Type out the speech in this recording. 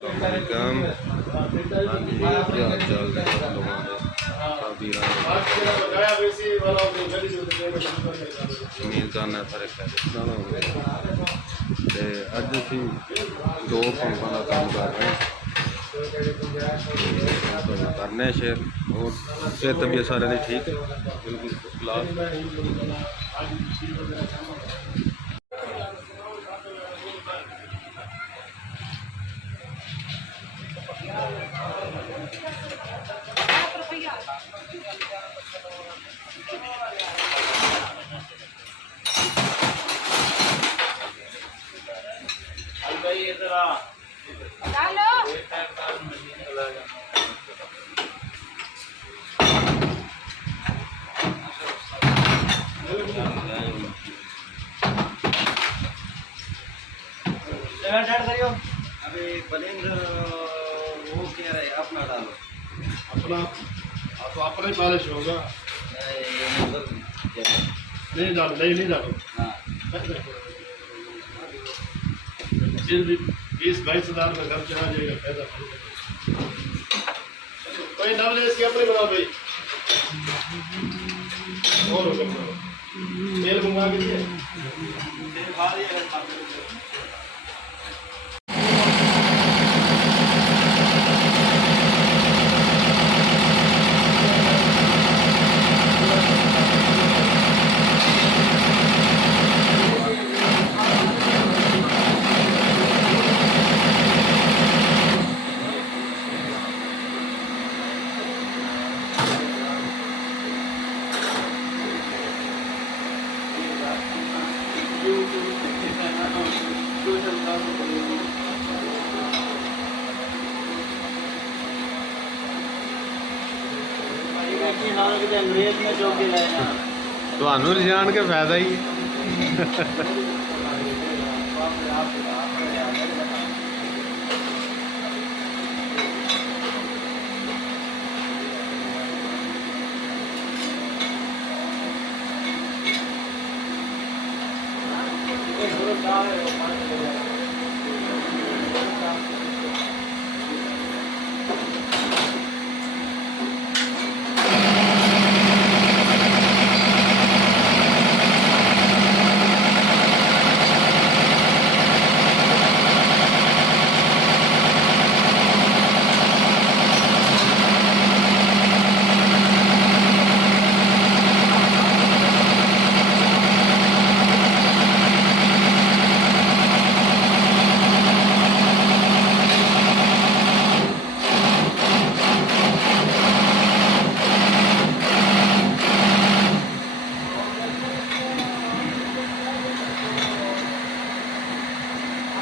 ਕੰਮ ਹਾਂਜੀ ਕੀ ਹਾਲ ਚਾਲ ਨੇ ਸਭ ਲੋਕਾਂ ਦੇ ਵੀਰਾਂ ਮੀਰਜ਼ਾਨਾ ਸਾਰੇ ਪਾਕਿਸਤਾਨ ਹੋ ਗਏ ਤੇ ਅੱਜ ਅਸੀਂ ਦੋ ਪੰਪਾਂ ਦਾ ਕੰਮ ਕਰ ਰਹੇ ਹਾਂ करने शेयर और सेहत तबीयत सारे ने ठीक है बिल्कुल क्लास अभी बलेंद्र वो कह रहे अपना डालो अपना तो अपना ही पॉलिश होगा नहीं डालो नहीं डालो हाँ 20-22 हज़ार का घर चला जाएगा पैदा भाई नाम ले इसके अपने बनाओ भाई और तेल घुमा के लिए अंग्रेज में जो भी लेना ਤੁਹਾਨੂੰ ਲਿਜਾਣ ਕੇ ਫਾਇਦਾ ਹੀ है